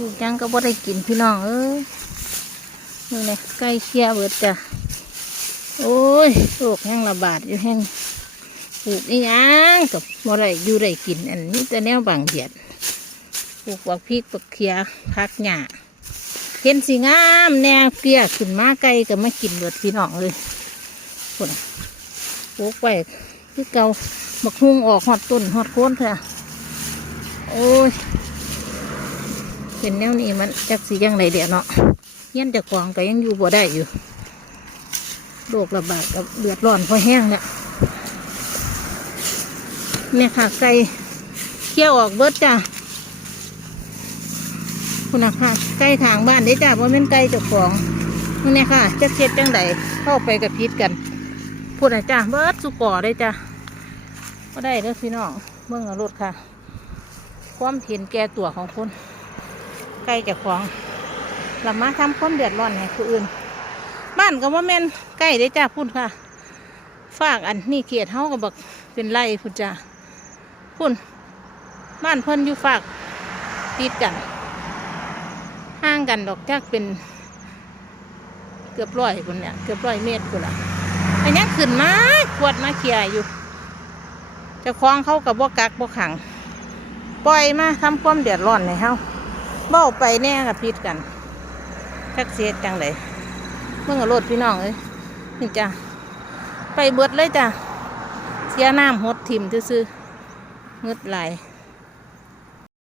ลูกยังก็บ่ได้กินพี่น้องเอ้ยนี่เนี่ยใกล้เคียเบิดจ้ะโอ้ยโรคแห้งระบาดอยู่แห้งปลูกอีหยังกับบ่ได้อยู่ได้กินอันนี้แต่แนวบางเดียดปลูกบักพริกบักเขียพักหญ้าเห็นสิงามแนวเกลียขึ้นมาไกลก็มากินเบิดพี่น้องเลยฝนปลูกไว้คือเก่าบักฮุงออกหอดต้นหอดโคนเถอะโอ้ย เป็นแนวนี้มันจักสียังไรเดี๋ยวเนาะเงี้ยจากของก็ยังอยู่บ่ได้อยู่โรคระบาดกับเดือดร้อนพอแห้งเนี่ยเนี่ยค่ะไก่เคี่ยวออกเบิดจ้ะคุณนะค่ะไก่ทางบ้านได้จ้ะเพราะเป็นไก่จ้าของนี่ค่ะจะเช็ดจังไดเข้าไปกับพิษกันพูดนะจ้ะเบิดสุกอได้จ้ะก็ได้เด้อพี่น้องเมื่อรถค่ะ ความเห็นแก่ตัวของคุณ ใกล้จะของเรามาทำความเดือดร้อนให้ผู้อื่น บ้านก็ว่าแม่นใกล้ได้จ้าพุ่นค่ะ ฝากอันนี่เขียดเฮาก็บอกเป็นไรพุ่นจ้าพุ่นบ้านเพิ่นอยู่ฝากติดกันห่างกันดอกจักเป็น เกือบร้อยพุ่นเนี่ยเกือบร้อยเมตรพุ่นละอันนี้ขึ้นมาขวดมาเขี่ยอยู่จะคล้องเขากับบ่กักบ่ขัง ปล่อยมาทำความเดือดร้อนให้เฮา เบ้าไปแน่กับพิษกันแท็กเสียจังเลยเมื่อรถพี่น้องเอ้ยนี่จ้ะไปเบิดเลยจ้ะเสียน้ำหดถิ่มซื่อเงืดไหล